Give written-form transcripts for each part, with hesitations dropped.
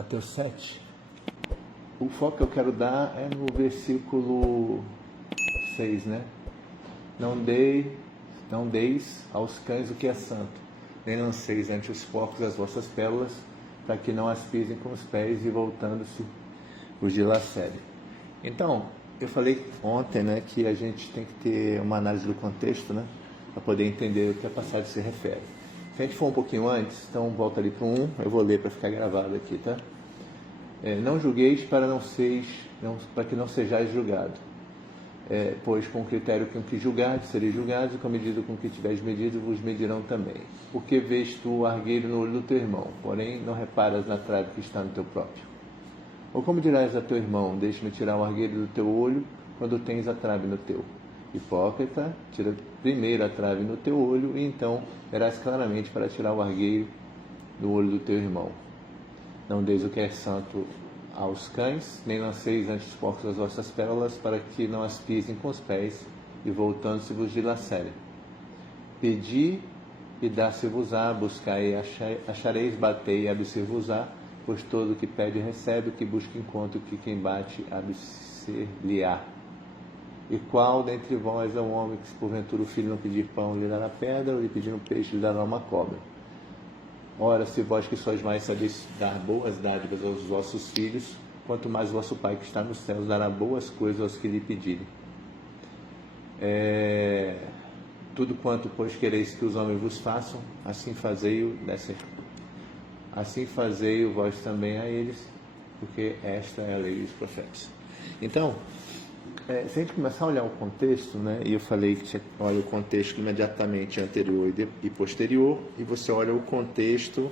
Mateus 7. O foco que eu quero dar é no versículo 6, né? Não deis aos cães o que é santo, nem lanceis entre os porcos as vossas pérolas, para que não as pisem com os pés e voltando-se os dilacerem. Então, eu falei ontem, né, que a gente tem que ter uma análise do contexto, né, para poder entender o que a passagem se refere. Se a gente for um pouquinho antes, então volta ali para o 1, eu vou ler para ficar gravado aqui, tá? Não julgueis para que não sejais julgado. Pois com o critério com que julgardes, sereis julgados, e com a medida com que tiveres medido, vos medirão também. Porque vês tu o argueiro no olho do teu irmão, porém não reparas na trave que está no teu próprio? Ou como dirás a teu irmão, deixa-me tirar o argueiro do teu olho, quando tens a trave no teu? Hipócrita, tira primeiro a trave no teu olho, e então verás claramente para tirar o argueiro do olho do teu irmão. Não deis o que é santo aos cães, nem lanceis ante os porcos as vossas pérolas, para que não as pisem com os pés, e voltando-se vos dilacerem. Pedi e dá-se-vos-á, buscai e achareis, batei e abre-se-vos-á, pois todo o que pede recebe, o que busca encontra, o que quem bate abre-se-lhe-á. E qual dentre vós é um homem que, se porventura o filho não pedir pão, lhe dará pedra, ou lhe pedir um peixe, lhe dará uma cobra? Ora, se vós que sois mais sabeis dar boas dádivas aos vossos filhos, quanto mais vosso Pai que está nos céus dará boas coisas aos que lhe pedirem. Tudo quanto, pois, quereis que os homens vos façam, assim fazei-o, assim fazei-o vós também a eles, porque esta é a lei dos profetas. Então, se a gente começar a olhar o contexto, né, e eu falei que você olha o contexto imediatamente anterior e posterior, e você olha o contexto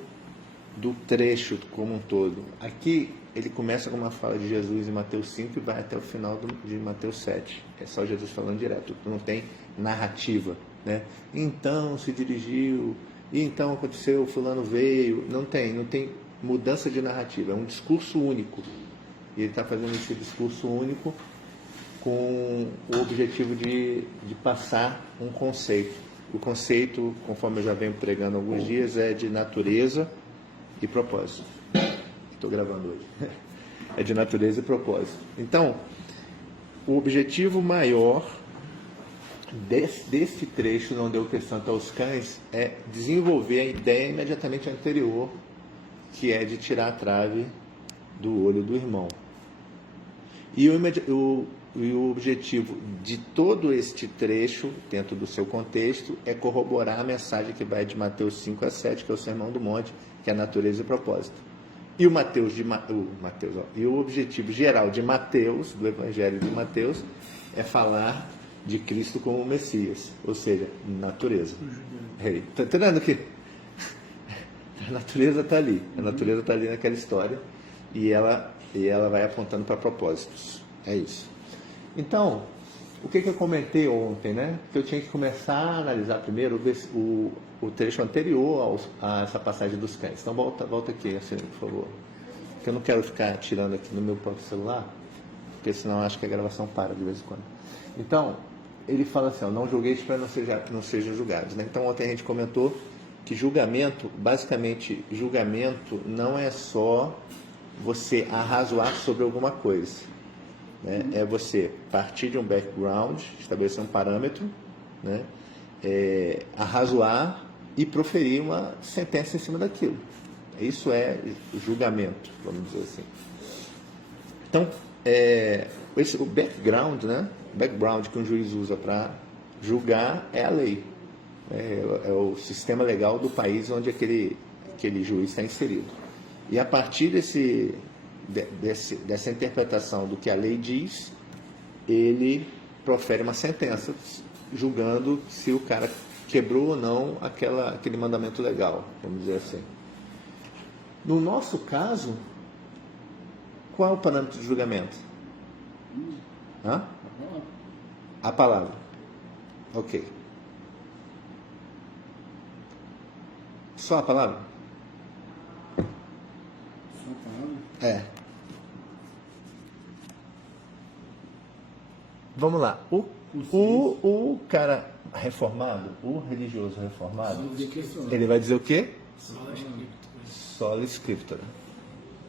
do trecho como um todo. Aqui ele começa com uma fala de Jesus em Mateus 5 e vai até o final de Mateus 7. É só Jesus falando direto, não tem narrativa, né? Então se dirigiu, e então aconteceu, fulano veio, não tem mudança de narrativa, é um discurso único. E ele está fazendo esse discurso único com o objetivo de passar um conceito. O conceito, conforme eu já venho pregando há alguns dias, é de natureza e propósito. Estou gravando hoje. É de natureza e propósito. Então, o objetivo maior desse trecho, não deu que santo aos cães, é desenvolver a ideia imediatamente anterior, que é de tirar a trave do olho do irmão. E o objetivo de todo este trecho, dentro do seu contexto, é corroborar a mensagem que vai de Mateus 5 a 7, que é o Sermão do Monte, que é a natureza e propósito. E o objetivo geral de Mateus, do Evangelho de Mateus, é falar de Cristo como Messias, ou seja, natureza. Está entendendo que a natureza está ali, naquela história, e ela vai apontando para propósitos. É isso. Então, o que eu comentei ontem, né? Que eu tinha que começar a analisar primeiro o trecho anterior a essa passagem dos cães. Então, volta aqui, assim, por favor. Porque eu não quero ficar tirando aqui no meu próprio celular, porque senão acho que a gravação para de vez em quando. Então, ele fala assim, não julgueis para não sejam julgados, né? Então, ontem a gente comentou que julgamento, basicamente, julgamento não é só você arrazoar sobre alguma coisa, né? É você partir de um background, estabelecer um parâmetro, né? Arrazoar e proferir uma sentença em cima daquilo. Isso é julgamento, vamos dizer assim. Então, o background, né? O background que um juiz usa para julgar é a lei. É o sistema legal do país onde aquele juiz está inserido. E a partir dessa interpretação do que a lei diz, ele profere uma sentença, julgando se o cara quebrou ou não aquele mandamento legal, vamos dizer assim. No nosso caso, qual é o parâmetro de julgamento? A palavra. Ok. Só a palavra? Só a palavra? Vamos lá. O cara reformado, o religioso reformado, ele vai dizer o quê? Sola Scriptura.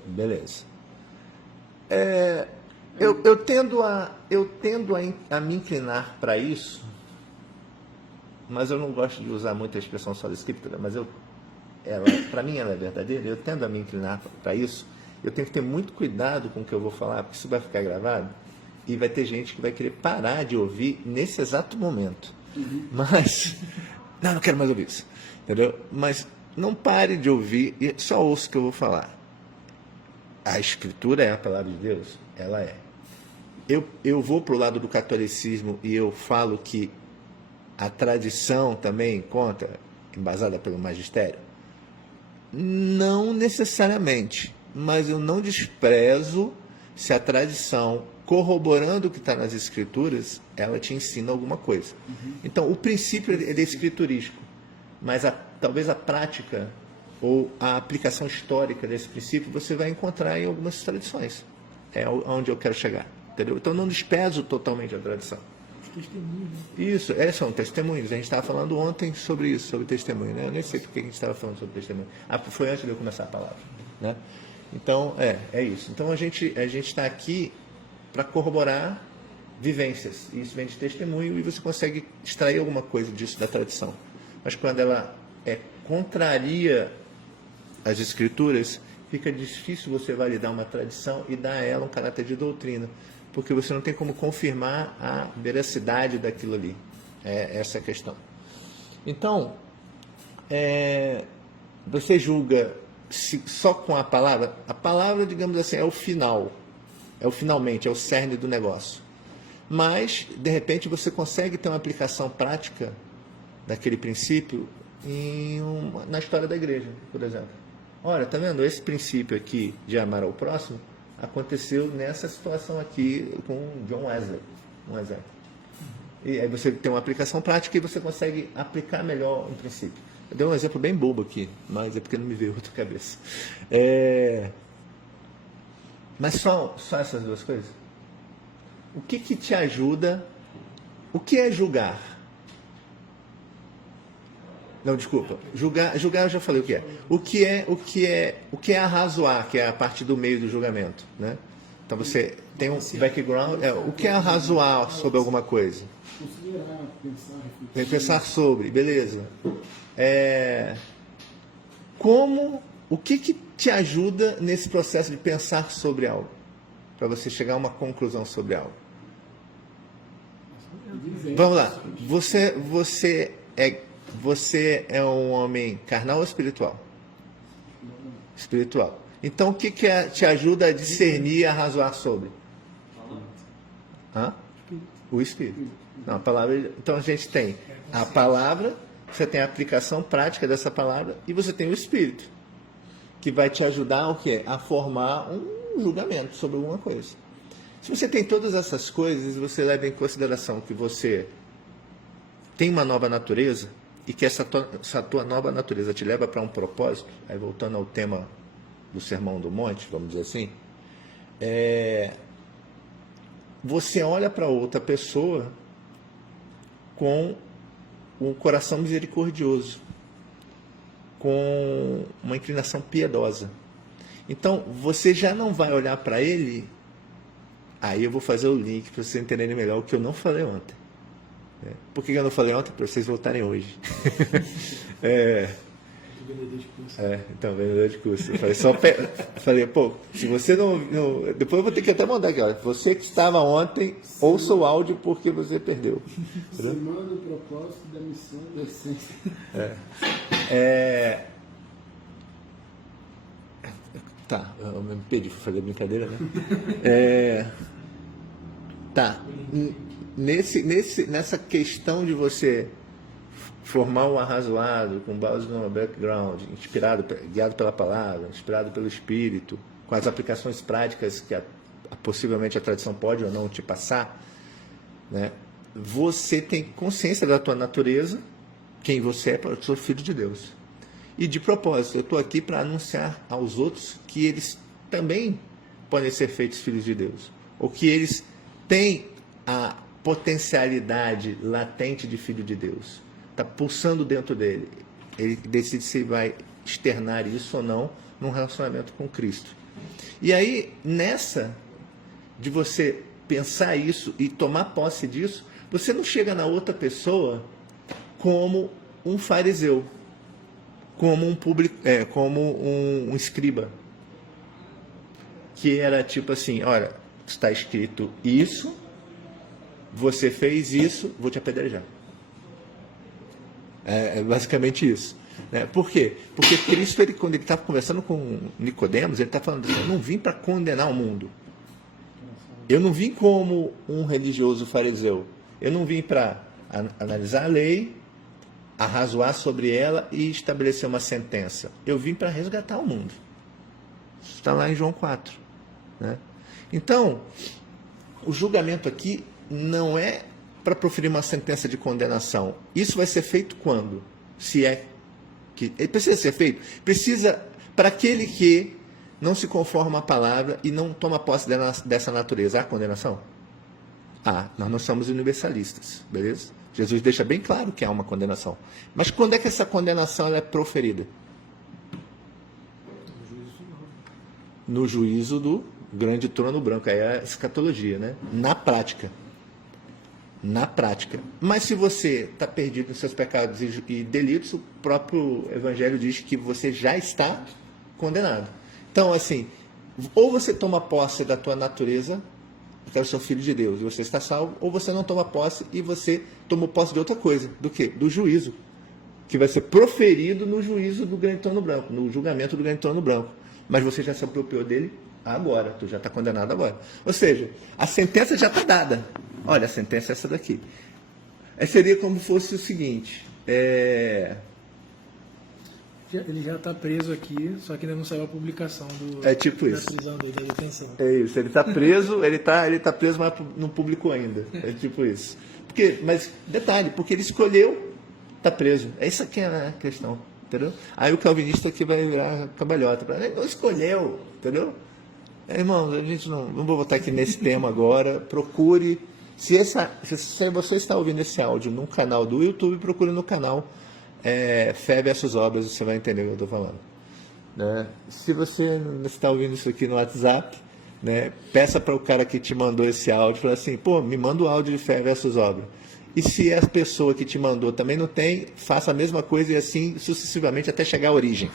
Beleza. Eu tendo a me inclinar para isso, mas eu não gosto de usar muito a expressão sola scriptura, mas para mim ela é verdadeira, eu tendo a me inclinar para isso. Eu tenho que ter muito cuidado com o que eu vou falar, porque isso vai ficar gravado e vai ter gente que vai querer parar de ouvir nesse exato momento. Mas, não quero mais ouvir isso, entendeu? Mas não pare de ouvir e só ouça o que eu vou falar. A Escritura é a palavra de Deus? Ela é. Eu vou para o lado do catolicismo e eu falo que a tradição também conta, embasada pelo magistério? Não necessariamente, mas eu não desprezo se a tradição, corroborando o que está nas Escrituras, ela te ensina alguma coisa. Então, o princípio ele é escriturístico, mas talvez a prática ou a aplicação histórica desse princípio você vai encontrar em algumas tradições. É onde eu quero chegar, entendeu? Então, não desprezo totalmente a tradição. Isso, são testemunhos. A gente estava falando ontem sobre isso, sobre testemunho, né? Eu nem sei por que a gente estava falando sobre testemunho. Foi antes de eu começar a palavra, né? Então, é isso. Então, a gente está aqui para corroborar vivências. Isso vem de testemunho e você consegue extrair alguma coisa disso da tradição. Mas quando ela contraria as Escrituras, fica difícil você validar uma tradição e dar a ela um caráter de doutrina, porque você não tem como confirmar a veracidade daquilo ali. Essa é a questão. Então, você julga só com a palavra, digamos assim, é o final, finalmente, é o cerne do negócio. Mas, de repente, você consegue ter uma aplicação prática daquele princípio na história da igreja, por exemplo. Olha, tá vendo? Esse princípio aqui de amar ao próximo aconteceu nessa situação aqui com John Wesley, um exemplo. E aí você tem uma aplicação prática e você consegue aplicar melhor um princípio. Eu dei um exemplo bem bobo aqui, mas é porque não me veio outra cabeça. Mas só essas duas coisas? O que te ajuda? O que é julgar? Não, desculpa. Julgar eu já falei o que é. O que é arrazoar, que é a parte do meio do julgamento, né? Então você tem um background. O que é arrazoar sobre alguma coisa? Considerar, pensar, refletir. Pensar sobre, beleza. O que te ajuda nesse processo de pensar sobre algo? Para você chegar a uma conclusão sobre algo. Vamos lá. Você é um homem carnal ou espiritual? Espiritual. Então, o que te ajuda a discernir e a razoar sobre? O Espírito. Não, a palavra. Então, a gente tem a palavra, você tem a aplicação prática dessa palavra e você tem o Espírito, que vai te ajudar a formar um julgamento sobre alguma coisa. Se você tem todas essas coisas, você leva em consideração que você tem uma nova natureza, e que essa tua nova natureza te leva para um propósito, aí voltando ao tema do Sermão do Monte, vamos dizer assim, você olha para outra pessoa com um coração misericordioso, com uma inclinação piedosa. Então, você já não vai olhar para ele, aí eu vou fazer o link para vocês entenderem melhor o que eu não falei ontem. Por que eu não falei ontem? Para vocês voltarem hoje. Então, vendedor de curso. Eu falei, se você não. Depois eu vou ter que até mandar aqui, olha. Você que estava ontem, ouça o áudio porque você perdeu. Semana, o propósito da missão, da essência. Tá, eu me perdi, fui fazer brincadeira, né? Tá. Nessa questão de você formar um arrazoado com base no background, guiado pela palavra, inspirado pelo Espírito, com as aplicações práticas que possivelmente a tradição pode ou não te passar, né? Você tem consciência da tua natureza, quem você é, eu sou filho de Deus. E de propósito, eu estou aqui para anunciar aos outros que eles também podem ser feitos filhos de Deus, ou que eles têm a potencialidade latente de filho de Deus. Está pulsando dentro dele. Ele decide se vai externar isso ou não num relacionamento com Cristo. E aí, nessa de você pensar isso e tomar posse disso, você não chega na outra pessoa como um fariseu, como um público, como um escriba, que era tipo assim, olha, está escrito isso, você fez isso, vou te apedrejar. É basicamente isso. Né? Por quê? Porque Cristo, quando ele estava conversando com Nicodemos, ele está falando assim, eu não vim para condenar o mundo. Eu não vim como um religioso fariseu. Eu não vim para analisar a lei, arrazoar sobre ela e estabelecer uma sentença. Eu vim para resgatar o mundo. Isso está lá em João 4. Né? Então, o julgamento aqui não é para proferir uma sentença de condenação. Isso vai ser feito quando? Se é que... Ele precisa ser feito? Precisa para aquele que não se conforma à palavra e não toma posse dessa natureza. Há condenação? Nós não somos universalistas, beleza? Jesus deixa bem claro que há uma condenação. Mas quando é que essa condenação ela é proferida? No juízo do grande trono branco. Aí é a escatologia, né? Na prática. Na prática. Mas se você está perdido nos seus pecados e delitos, o próprio Evangelho diz que você já está condenado. Então, assim, ou você toma posse da tua natureza, porque eu sou filho de Deus e você está salvo, ou você não toma posse e você tomou posse de outra coisa. Do quê? Do juízo, que vai ser proferido no juízo do grande trono branco, no julgamento do grande trono branco. Mas você já se apropriou dele agora, tu já está condenado agora. Ou seja, a sentença já está dada. Olha, a sentença é essa daqui. Aí seria como fosse o seguinte, Ele já está preso aqui, só que ainda não saiu a publicação tipo da isso. prisão dele, da detenção. É isso, ele está preso, ele tá preso, mas não publicou ainda. É tipo isso. Mas, detalhe, porque ele escolheu estar preso. É isso que é a questão, entendeu? Aí o calvinista aqui vai virar cambalhota. Ele não escolheu, entendeu? Irmãos, a gente não vou voltar aqui nesse tema agora. Procure, se você está ouvindo esse áudio num canal do YouTube, procure no canal Fé versus Obras, você vai entender o que eu estou falando. Né? Se você está ouvindo isso aqui no WhatsApp, né, peça para o cara que te mandou esse áudio, fala assim, me manda o áudio de Fé versus Obra. E se a pessoa que te mandou também não tem, faça a mesma coisa e assim sucessivamente até chegar à origem.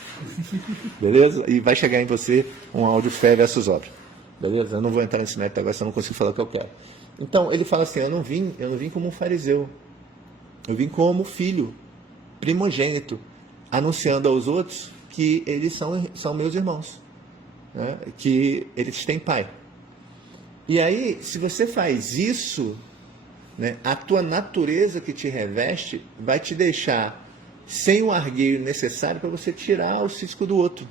Beleza? E vai chegar em você um áudio Fé versus Obra. Beleza? Eu não vou entrar nesse mérito agora, senão eu não consigo falar o que eu quero. Então, ele fala assim, eu não vim como um fariseu. Eu vim como filho, primogênito, anunciando aos outros que eles são meus irmãos. Né? Que eles têm pai. E aí, se você faz isso, né, a tua natureza que te reveste vai te deixar sem o argueiro necessário para você tirar o cisco do outro.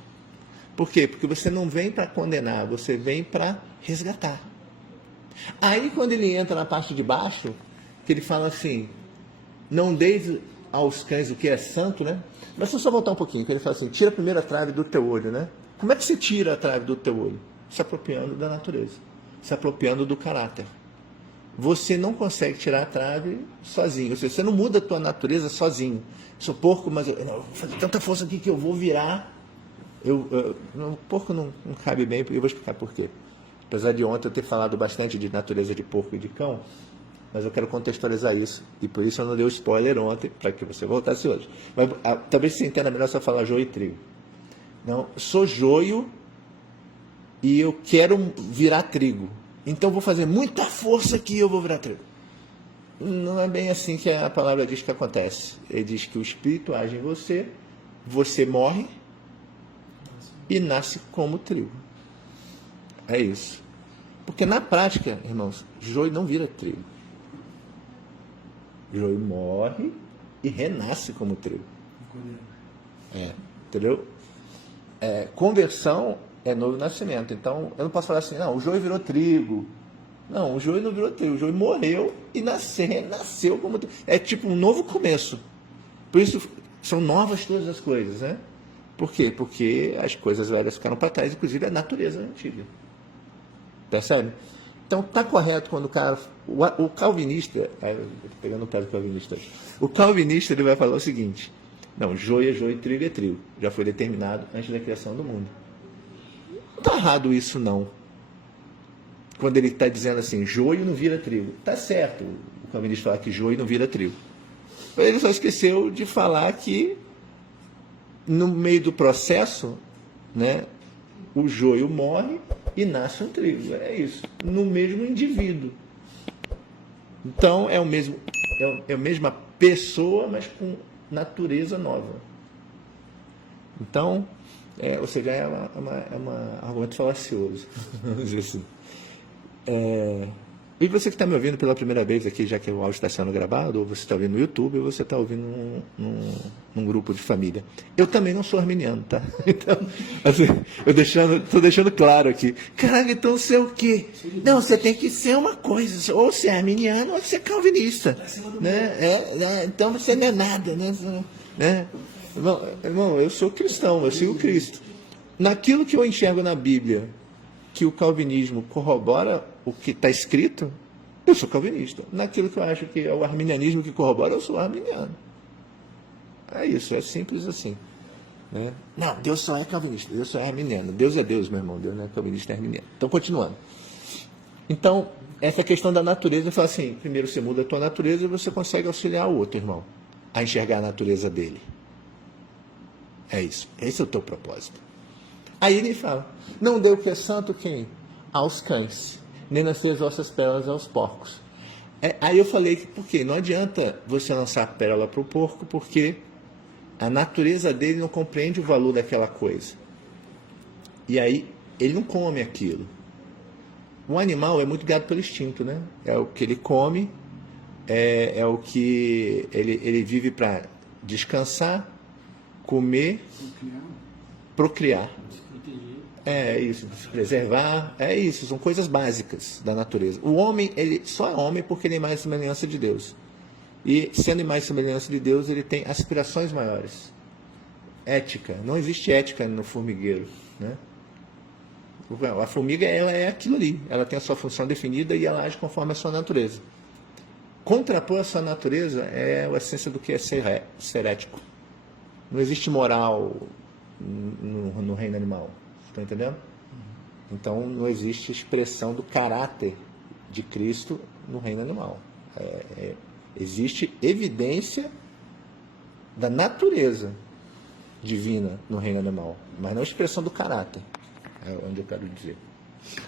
Por quê? Porque você não vem para condenar, você vem para resgatar. Aí quando ele entra na parte de baixo, que ele fala assim, não deis aos cães o que é santo, né? Mas se eu só voltar um pouquinho, que ele fala assim, tira primeiro a trave do teu olho, né? Como é que você tira a trave do teu olho? Se apropriando da natureza, se apropriando do caráter. Você não consegue tirar a trave sozinho. Ou seja, você não muda a tua natureza sozinho. Sou porco, mas eu vou fazer tanta força aqui que eu vou virar. O porco não cabe bem, eu vou explicar por quê. Apesar de ontem eu ter falado bastante de natureza de porco e de cão, mas eu quero contextualizar isso. E por isso eu não dei o spoiler ontem, para que você voltasse hoje. Mas talvez você entenda melhor se eu falar joio e trigo. Não, sou joio e eu quero virar trigo. Então vou fazer muita força aqui e eu vou virar trigo. Não é bem assim que a palavra diz que acontece. Ele diz que o Espírito age em você, você morre e nasce como trigo. É isso. Porque na prática, irmãos, joio não vira trigo. Joio morre e renasce como trigo. Entendeu? Conversão é novo nascimento. Então, eu não posso falar assim, não, o joio virou trigo. Não, o joio não virou trigo. O joio morreu e renasceu como trigo. É tipo um novo começo. Por isso, são novas todas as coisas, né? Por quê? Porque as coisas velhas ficaram para trás, inclusive a natureza antiga. Percebe? Então, está correto quando o cara... O calvinista... pegando o pé do calvinista. O calvinista ele vai falar o seguinte, não, joio é joio, trigo é trigo. Já foi determinado antes da criação do mundo. está errado isso, não. Quando ele está dizendo assim, joio não vira trigo. Está certo o calvinista falar que joio não vira trigo. Ele só esqueceu de falar que, no meio do processo, né, o joio morre e nasce um trigo. É isso. No mesmo indivíduo. Então, é a mesma pessoa, mas com natureza nova. Então, ou seja, é um argumento falacioso, vamos dizer assim. E você que está me ouvindo pela primeira vez aqui, já que o áudio está sendo gravado, ou você está ouvindo no YouTube, ou você está ouvindo num grupo de família. Eu também não sou arminiano, tá? Então, assim, estou deixando claro aqui. Caraca, então você é o quê? Não, você tem que ser uma coisa, ou você é arminiano, ou você é calvinista. Né? Então você não é nada, né? Irmão, eu sou cristão, eu sigo Cristo. Naquilo que eu enxergo na Bíblia, que o calvinismo corrobora o que está escrito, eu sou calvinista. Naquilo que eu acho que é o arminianismo que corrobora, eu sou arminiano. É isso, é simples assim. Né? Não, Deus só é calvinista, Deus só é arminiano. Deus é Deus, meu irmão, Deus não é calvinista, é arminiano. Então, continuando. Então, essa questão da natureza, eu falo assim, primeiro você muda a tua natureza e você consegue auxiliar o outro, irmão, a enxergar a natureza dele. É isso, esse é o teu propósito. Aí ele fala, não deu o que é santo quem? Aos cães, nem nascer as vossas pérolas aos porcos. Aí eu falei que, por quê? Não adianta você lançar a pérola para o porco, porque a natureza dele não compreende o valor daquela coisa. E aí ele não come aquilo. O animal é muito guiado pelo instinto, né? É o que ele come, é o que ele vive para descansar, comer, procriar. É isso, se preservar, é isso, são coisas básicas da natureza. O homem, ele só é homem porque ele é mais semelhança de Deus. E sendo mais semelhança de Deus, ele tem aspirações maiores. Ética, não existe ética no formigueiro, né? A formiga, ela é aquilo ali, ela tem a sua função definida e ela age conforme a sua natureza. Contrapor a sua natureza é a essência do que é ser ético. Não existe moral no reino animal. Estão entendendo? Então, não existe expressão do caráter de Cristo no reino animal. Existe evidência da natureza divina no reino animal, mas não expressão do caráter. É onde eu quero dizer,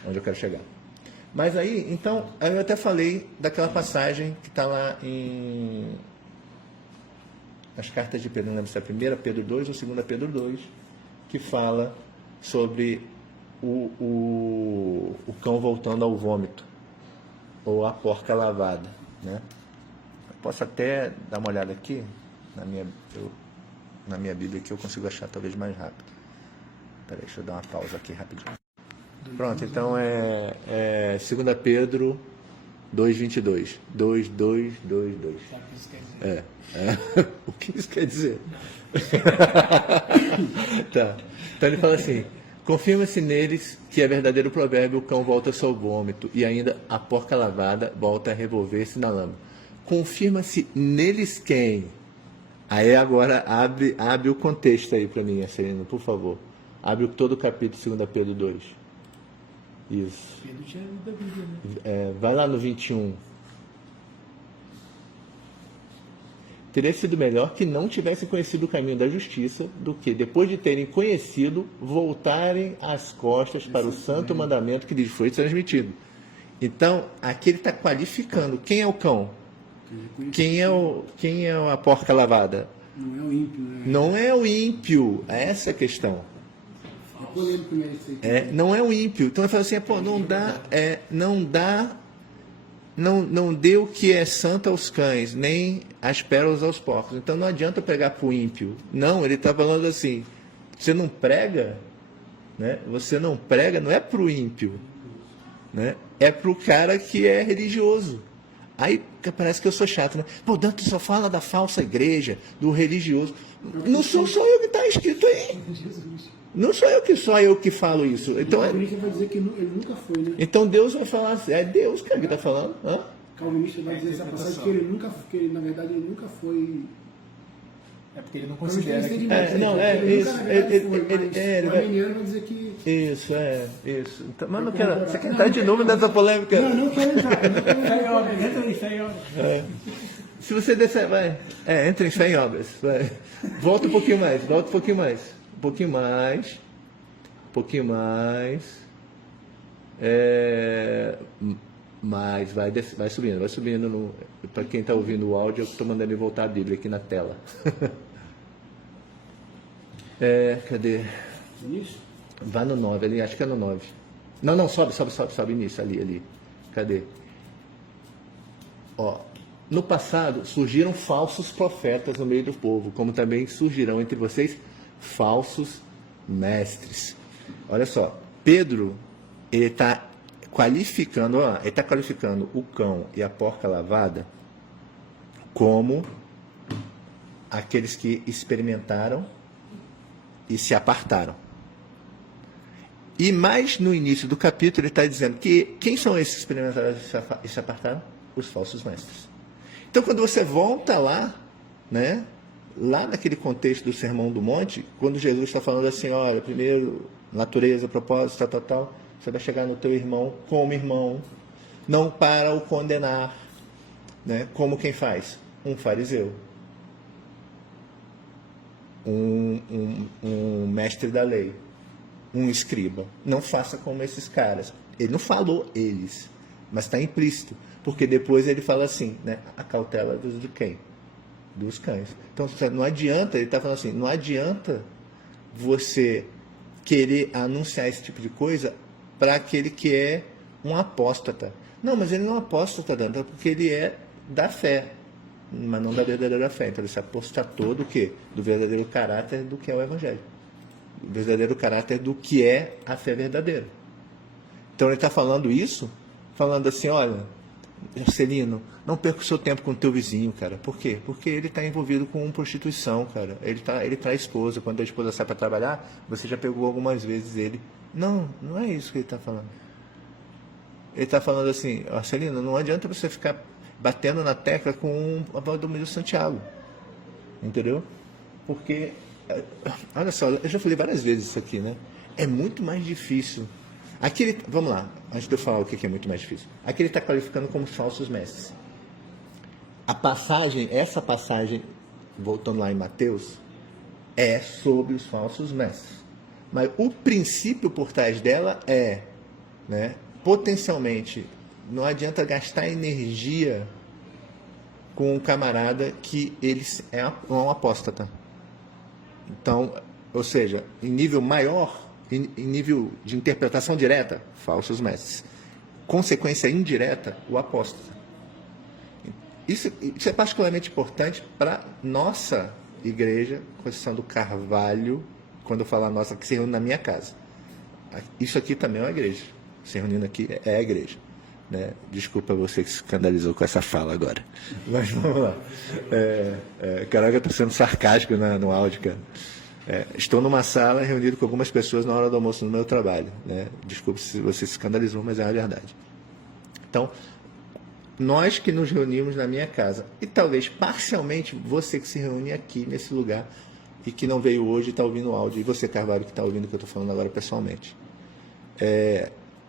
onde eu quero chegar. Mas aí, então, eu até falei daquela passagem que está lá nas cartas de Pedro, não lembro se é a primeira Pedro 2 ou a segunda Pedro 2, que fala sobre o cão voltando ao vômito, ou a porca lavada, né? Eu posso até dar uma olhada aqui, na minha Bíblia, que eu consigo achar talvez mais rápido. Peraí, deixa eu dar uma pausa aqui rapidinho. Pronto, então 2 Pedro 2:22. 2:2:2:2. O que isso quer dizer? Tá. Então ele fala assim: confirma-se neles que é verdadeiro provérbio, o cão volta ao seu vômito, e ainda a porca lavada volta a revolver-se na lama. Confirma-se neles quem? Aí agora abre o contexto aí para mim, Acelino, por favor. Abre todo o capítulo 2 Pedro 2. Isso. Pedro tinha lido a Bíblia, né? Vai lá no 21. Teria sido melhor que não tivessem conhecido o caminho da justiça do que, depois de terem conhecido, voltarem as costas para o santo mandamento que lhes foi transmitido. Então, aqui ele está qualificando. Quem é o cão? Quem é a porca lavada? Não é o ímpio, né? Não é o ímpio. Essa é a questão. É polêmico, né? Não é o ímpio. Então ele fala assim, não dê o que é santo aos cães, nem as pérolas aos porcos. Então não adianta pregar para o ímpio. Não, ele está falando assim, você não prega, né? Você não prega, não é para o ímpio, né? É para o cara que é religioso. Aí parece que eu sou chato, né? Pô, Dante só fala da falsa igreja, do religioso. Não sou só eu que está escrito aí. Não sou só eu que falo isso. Então, calvinista vai dizer que ele nunca foi, né? Então Deus vai falar assim, é Deus que está falando. Hã? Calvinista vai dizer essa passagem que ele nunca, que na verdade ele nunca foi. É porque ele não considera que... O arminiano vai dizer que Isso, isso. Então, mas não quero. Você quer entrar de novo nessa polêmica? Não quero entrar. Entra em fé e obras. Se você descer, vai. Entra em fé em obras. Vai. Volta um pouquinho mais, Um pouquinho mais. Mais, vai subindo. Para quem está ouvindo o áudio, eu estou mandando ele voltar a Bíblia aqui na tela. Cadê? Isso? Vai no 9 ali, acho que é no 9. Não, sobe início, ali. Cadê? Ó, no passado surgiram falsos profetas no meio do povo, como também surgirão entre vocês falsos mestres. Olha só, Pedro, ele está qualificando o cão e a porca lavada como aqueles que experimentaram e se apartaram. E mais no início do capítulo ele está dizendo que quem são esses que experimentaram e se apartaram? Os falsos mestres. Então quando você volta lá, né, lá naquele contexto do Sermão do Monte, quando Jesus está falando assim, olha, primeiro, natureza, propósito, tal, você vai chegar no teu irmão como irmão, não para o condenar, né, como quem faz? Um fariseu. Um mestre da lei, um escriba. Não faça como esses caras. Ele não falou eles, mas está implícito, porque depois ele fala assim, né? A cautela de quem? Dos cães. Então não adianta, ele está falando assim, não adianta você querer anunciar esse tipo de coisa para aquele que é um apóstata. Não, mas ele não é um apóstata, porque ele é da fé, mas não da verdadeira fé. Então ele se apostatou do quê? Do verdadeiro caráter do que é o Evangelho. Do verdadeiro caráter do que é a fé verdadeira. Então ele está falando isso, falando assim, olha, Celino, não perca o seu tempo com o teu vizinho, cara. Por quê? Porque ele está envolvido com prostituição, cara. Ele traz esposa. Quando a esposa sai para trabalhar, você já pegou algumas vezes ele. Não é isso que ele está falando. Ele está falando assim, ó, Celino, não adianta você ficar batendo na tecla com a Valdomiro do Santiago. Entendeu? Porque, olha só, eu já falei várias vezes isso aqui, né? É muito mais difícil. Vamos lá, antes de eu falar o que é muito mais difícil. Aqui ele está qualificando como falsos mestres. Essa passagem, voltando lá em Mateus, é sobre os falsos mestres. Mas o princípio por trás dela é, né, potencialmente, não adianta gastar energia com um camarada que ele é um apóstata. Então, ou seja, em nível maior, em nível de interpretação direta, falsos mestres. Consequência indireta, o apóstata. Isso é particularmente importante para nossa igreja, Conceição do Carvalho, quando eu falo nossa, que se reúne na minha casa. Isso aqui também é uma igreja. Se reunindo aqui é a igreja. Né? Desculpa você que se escandalizou com essa fala agora. Mas vamos lá. Caraca, eu estou sendo sarcástico no áudio, cara. Estou numa sala reunido com algumas pessoas na hora do almoço no meu trabalho. Né? Desculpe se você se escandalizou, mas é a verdade. Então, nós que nos reunimos na minha casa, e talvez parcialmente você que se reúne aqui nesse lugar e que não veio hoje e está ouvindo o áudio, e você, Carvalho, que está ouvindo o que eu estou falando agora pessoalmente.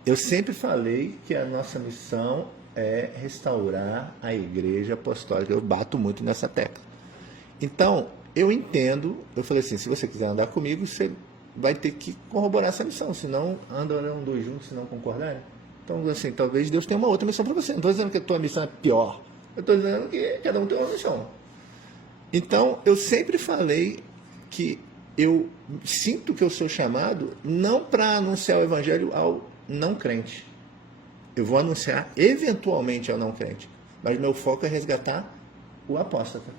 Eu sempre falei que a nossa missão é restaurar a igreja apostólica. Eu bato muito nessa tecla. Então, eu entendo, eu falei assim, se você quiser andar comigo, você vai ter que corroborar essa missão, senão andarão dois juntos se não concordarem. Então, assim, talvez Deus tenha uma outra missão para você. Não estou dizendo que a tua missão é pior. Eu estou dizendo que cada um tem uma missão. Então, eu sempre falei que eu sinto que eu sou chamado não para anunciar o evangelho ao não crente. Eu vou anunciar eventualmente ao não crente. Mas meu foco é resgatar o apóstata.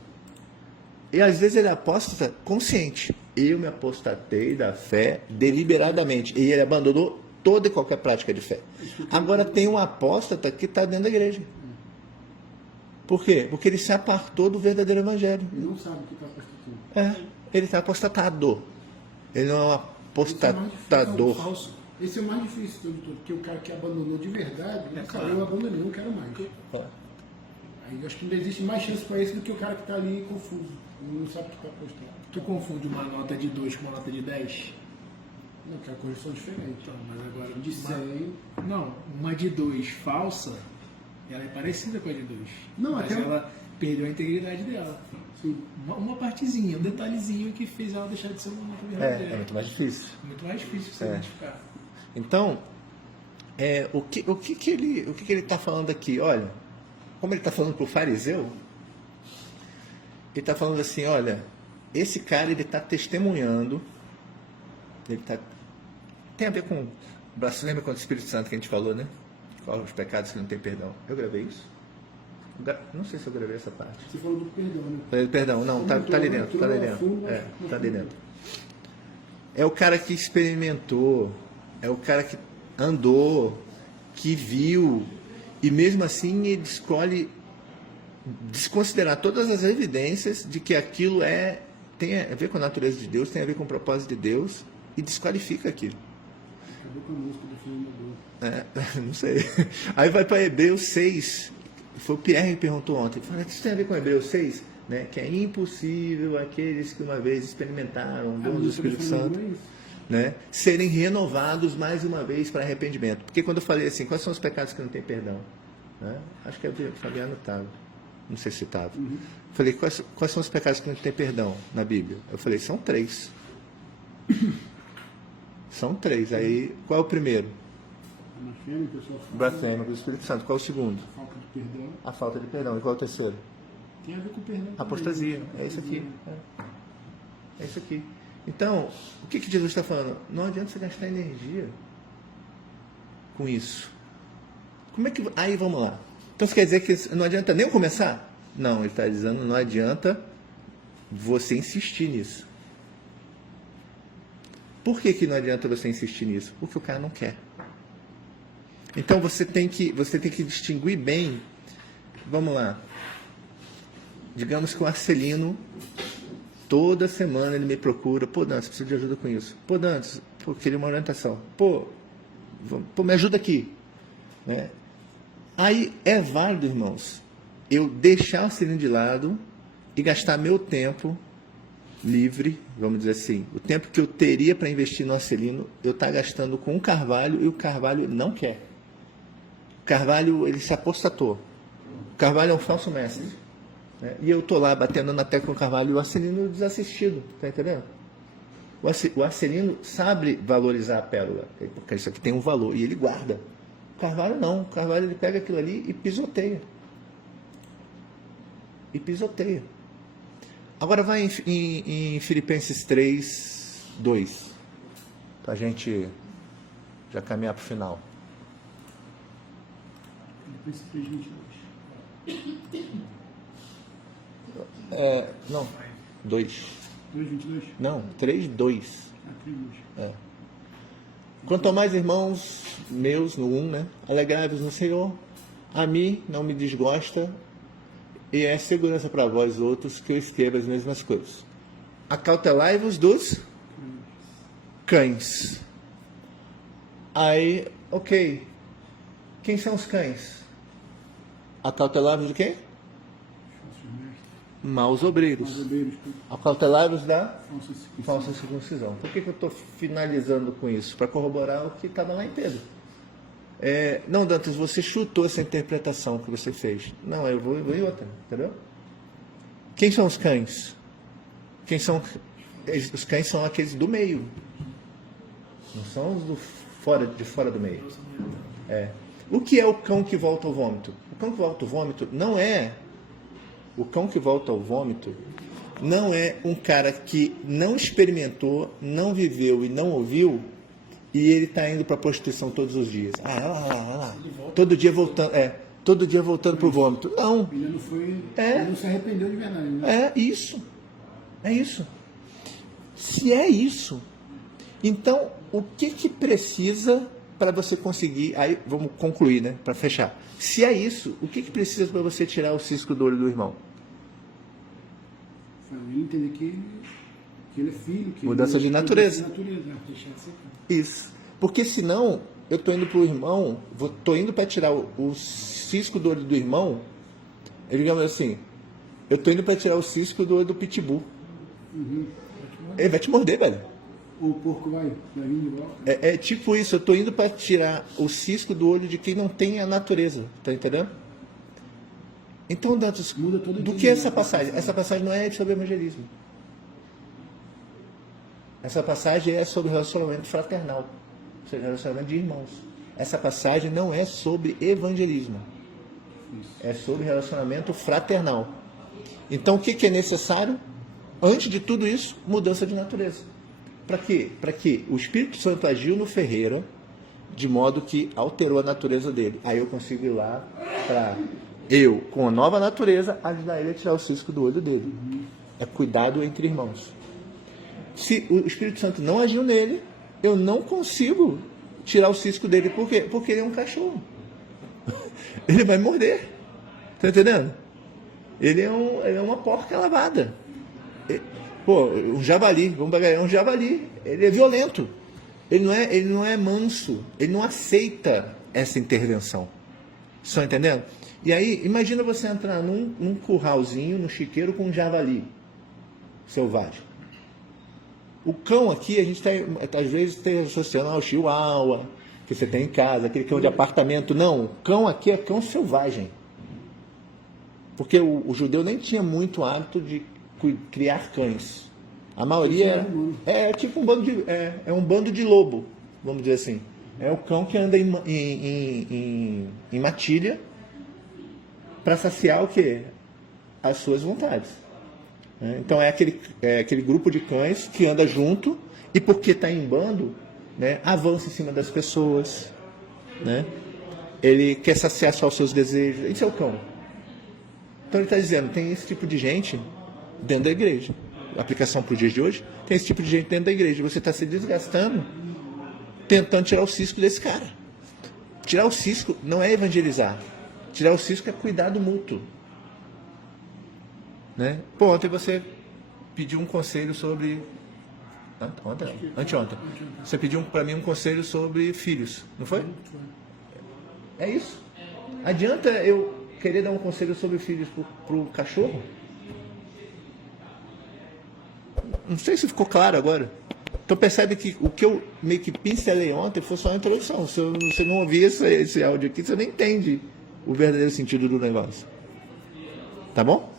E às vezes ele é apóstata consciente. Eu me apostatei da fé deliberadamente. E ele abandonou toda e qualquer prática de fé. Agora tem um apóstata que está dentro da igreja. Por quê? Porque ele se apartou do verdadeiro evangelho. Ele não sabe o que está apostatando. Ele está apostatado. Ele não é um apostatador. Esse é o mais difícil de tudo, porque o cara que abandonou de verdade, eu abandonei, não quero mais. Aí eu acho que ainda existe mais chance para esse do que o cara que está ali confuso, não sabe o que está apostando. Tu confunde uma nota de 2 com uma nota de 10? Não, que a correção diferente. Então, mas agora De 100. Não, uma de 2 falsa, ela é parecida com a de 2. Não, mas até ela perdeu a integridade dela. Sim. Uma partezinha, um detalhezinho que fez ela deixar de ser uma nota verdadeira. É muito mais difícil. Muito mais difícil de você identificar. Então, o que ele está falando aqui? Olha, como ele está falando para o fariseu, ele está falando assim, olha, esse cara ele está testemunhando, tem a ver com blasfêmia contra o Espírito Santo que a gente falou, né? Qual os pecados que não tem perdão? Eu gravei isso? Não sei se eu gravei essa parte. Você falou do perdão, né? Perdão, não, tá ali dentro, tá ali dentro. Tá ali dentro. É o cara que experimentou, é o cara que andou, que viu, e mesmo assim ele escolhe desconsiderar todas as evidências de que aquilo tem a ver com a natureza de Deus, tem a ver com o propósito de Deus, e desqualifica aquilo. Acabou com a música do filme do Não sei. Aí vai para Hebreus 6. Foi o Pierre que perguntou ontem. Falei, isso tem a ver com Hebreus 6? Né? Que é impossível aqueles que uma vez experimentaram o dom do Espírito Santo, né, serem renovados mais uma vez para arrependimento. Porque quando eu falei assim, quais são os pecados que não têm perdão? Né? Acho que o Fabiano estava. Não sei se estava. Falei, quais são os pecados que não têm perdão na Bíblia? Eu falei, são 3. São 3. Aí, qual é o primeiro? Blasfêmia do Espírito Santo. Qual é o segundo? Falta de perdão. A falta de perdão. E qual é o terceiro? Tem a ver com o perdão. Apostasia. É isso aqui. É isso aqui. Então, o que Jesus está falando? Não adianta você gastar energia com isso. Como é que... Aí, vamos lá. Então, você quer dizer que não adianta nem começar? Não, ele está dizendo não adianta você insistir nisso. Por que não adianta você insistir nisso? Porque o cara não quer. Então, você tem que distinguir bem. Vamos lá. Digamos que o Arcelino, toda semana ele me procura. Pô, Dantas, preciso de ajuda com isso. Pô, Dantas, queria uma orientação. Pô, me ajuda aqui. Né? Aí é válido, irmãos, eu deixar o Arcelino de lado e gastar meu tempo livre, vamos dizer assim, o tempo que eu teria para investir no Arcelino, eu estou gastando com o Carvalho e o Carvalho não quer. O Carvalho, ele se apostatou. O Carvalho é um falso mestre. Né? E eu estou lá batendo na tecla com o Carvalho e o Arcelino desassistido, está entendendo? O Arcelino sabe valorizar a pérola, porque isso aqui tem um valor, e ele guarda. O Carvalho não, o Carvalho ele pega aquilo ali e pisoteia. Agora vai em Filipenses 3, 2, para a gente já caminhar para o final. Filipenses 3, 22. Não, 2. 2, 22? Não, 3, 2. 3, 2. Quanto a mais, irmãos meus, no 1, né? Alegrai-vos no Senhor, a mim não me desgosta, e é segurança para vós outros que eu escreva as mesmas coisas. Acautelai-vos dos cães. Aí, ok. Quem são os cães? Acautelai-vos de quem? Maus obreiros. Acautelai-vos da falsa circuncisão. Por que eu estou finalizando com isso? Para corroborar o que estava lá em Pedro. Não, Dantas, você chutou essa interpretação que você fez. Não, eu vou em outra, entendeu? Quem são os cães? Os cães são aqueles do meio. Não são os de fora do meio. O que é o cão que volta ao vômito? O cão que volta ao vômito não é... O cão que volta ao vômito não é um cara que não experimentou, não viveu e não ouviu, e ele está indo para a prostituição todos os dias. Olha lá. Todo dia voltando para o vômito. Não. Ele não foi. Ele não se arrependeu de verdade. Né? É isso. Se é isso, então o que precisa para você conseguir... Aí vamos concluir, né? Para fechar. Se é isso, o que precisa para você tirar o cisco do olho do irmão? Ele entender que ele é filho. Que mudança de natureza. Deixar de ser. Isso. Porque senão, eu estou indo para o irmão, estou indo para tirar o cisco do olho do irmão, digamos assim, eu estou indo para tirar o cisco do olho do pitbull. Ele vai te morder, velho. Ou o porco vai vir de volta. É tipo isso, eu estou indo para tirar o cisco do olho de quem não tem a natureza, tá entendendo? Então, Dantas, Muda todo do dia, que essa né? passagem? Essa passagem não é sobre evangelismo. Essa passagem é sobre relacionamento fraternal, ou seja, relacionamento de irmãos. Essa passagem não é sobre evangelismo. É sobre relacionamento fraternal. Então, o que é necessário? Antes de tudo isso, mudança de natureza. Para quê? Para que o Espírito Santo agiu no Ferreira de modo que alterou a natureza dele. Aí eu consigo ir lá para eu, com a nova natureza, ajudar ele a tirar o cisco do olho dele. É cuidado entre irmãos. Se o Espírito Santo não agiu nele, eu não consigo tirar o cisco dele. Por quê? Porque ele é um cachorro. Ele vai morder. Tá entendendo? Ele é uma porca lavada. Pô, um javali, vamos pegar, é um javali. Ele é violento. Ele não é manso. Ele não aceita essa intervenção. Estão entendendo? E aí, imagina você entrar num curralzinho, num chiqueiro com um javali selvagem. O cão aqui, a gente às vezes tem associando ao chihuahua, que você tem em casa, aquele cão de apartamento. Não, o cão aqui é cão selvagem. Porque o judeu nem tinha muito hábito de criar cães. A maioria é tipo um bando de lobo, vamos dizer assim. É o cão que anda em matilha para saciar o quê? As suas vontades. Então é aquele grupo de cães que anda junto e porque está em bando, né, avança em cima das pessoas, né? Ele quer saciar só os seus desejos. Isso é o cão. Então ele está dizendo, tem esse tipo de gente dentro da igreja. Aplicação para os dias de hoje, tem esse tipo de gente dentro da igreja. Você está se desgastando tentando tirar o cisco desse cara. Tirar o cisco não é evangelizar. Tirar o cisco é cuidado mútuo. Né? Pô, ontem você pediu um conselho sobre... Anteontem. Você pediu para mim um conselho sobre filhos, não foi? É isso. Adianta eu querer dar um conselho sobre filhos para o cachorro? Não sei se ficou claro agora. Então percebe que o que eu meio que pincelei ontem foi só a introdução. Se você não ouvir esse áudio aqui, você não entende o verdadeiro sentido do negócio. Tá bom?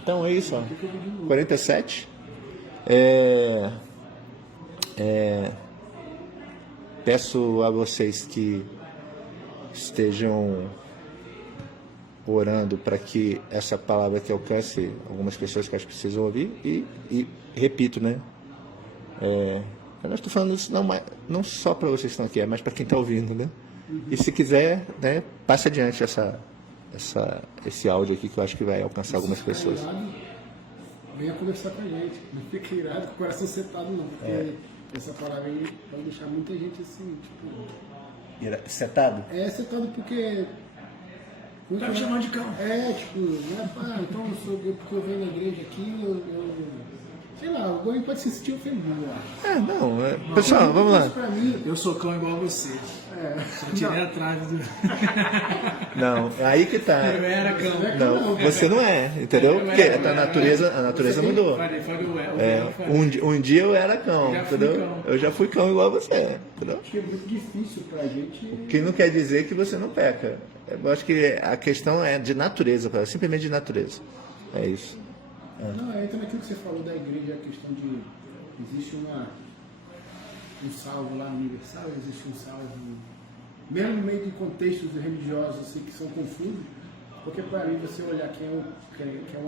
Então é isso, ó. 47. Peço a vocês que estejam orando para que essa palavra que alcance algumas pessoas que acho que precisam ouvir e repito, né? Eu não estou falando isso não só para vocês que estão aqui, mas para quem está ouvindo, né? E se quiser, né, passe adiante esse áudio aqui que eu acho que vai alcançar algumas pessoas. Venha conversar com a gente. Não fique irado com o coração setado, não. Porque essa palavra aí pode deixar muita gente assim, tipo... Setado? Setado porque... Tá me chamando de cão. Então porque eu venho na igreja aqui, sei lá, alguém pode se sentir ofendido, eu acho. Pessoal, vamos lá. Eu sou cão igual a você. Eu tirei atrás do... Não, aí que tá. Eu era cão. Não, você não é, entendeu? Porque a natureza mudou. Um dia eu era cão, entendeu? Eu já fui cão igual a você, entendeu? Acho que é muito difícil pra gente... O que não quer dizer que você não peca. Eu acho que a questão é de natureza, simplesmente de natureza. É isso. Não, entra naquilo que você falou da igreja, a questão de... Existe um salvo lá no Universal, existe um salvo... Mesmo no meio de contextos religiosos assim, que são confusos, porque para ali você olhar quem é o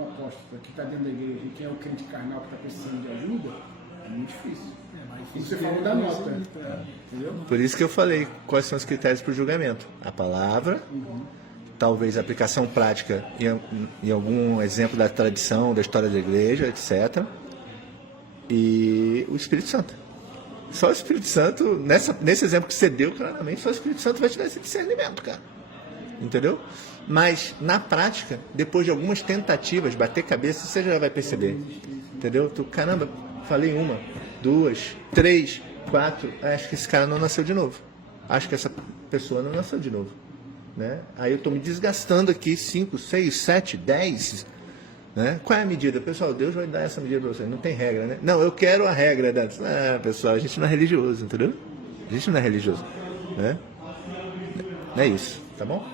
apóstolo, que está dentro da igreja, e quem é o crente carnal que está precisando de ajuda, é muito difícil. Isso você falou da nota, entendeu? Por isso que eu falei quais são os critérios para o julgamento. A palavra, talvez a aplicação prática em algum exemplo da tradição, da história da igreja, etc. E o Espírito Santo. Só o Espírito Santo, nesse exemplo que você deu, claramente, só o Espírito Santo vai te dar esse discernimento, cara. Entendeu? Mas, na prática, depois de algumas tentativas, bater cabeça, você já vai perceber. Entendeu? Caramba, falei 1, 2, 3, 4, acho que esse cara não nasceu de novo. Acho que essa pessoa não nasceu de novo. Né? Aí eu estou me desgastando aqui 5, 6, 7, 10 Né? Qual é a medida? Pessoal, Deus vai dar essa medida para você. Não tem regra, né? Não, eu quero a regra. Pessoal, a gente não é religioso, entendeu? A gente não é religioso. Né? Não é isso, tá bom?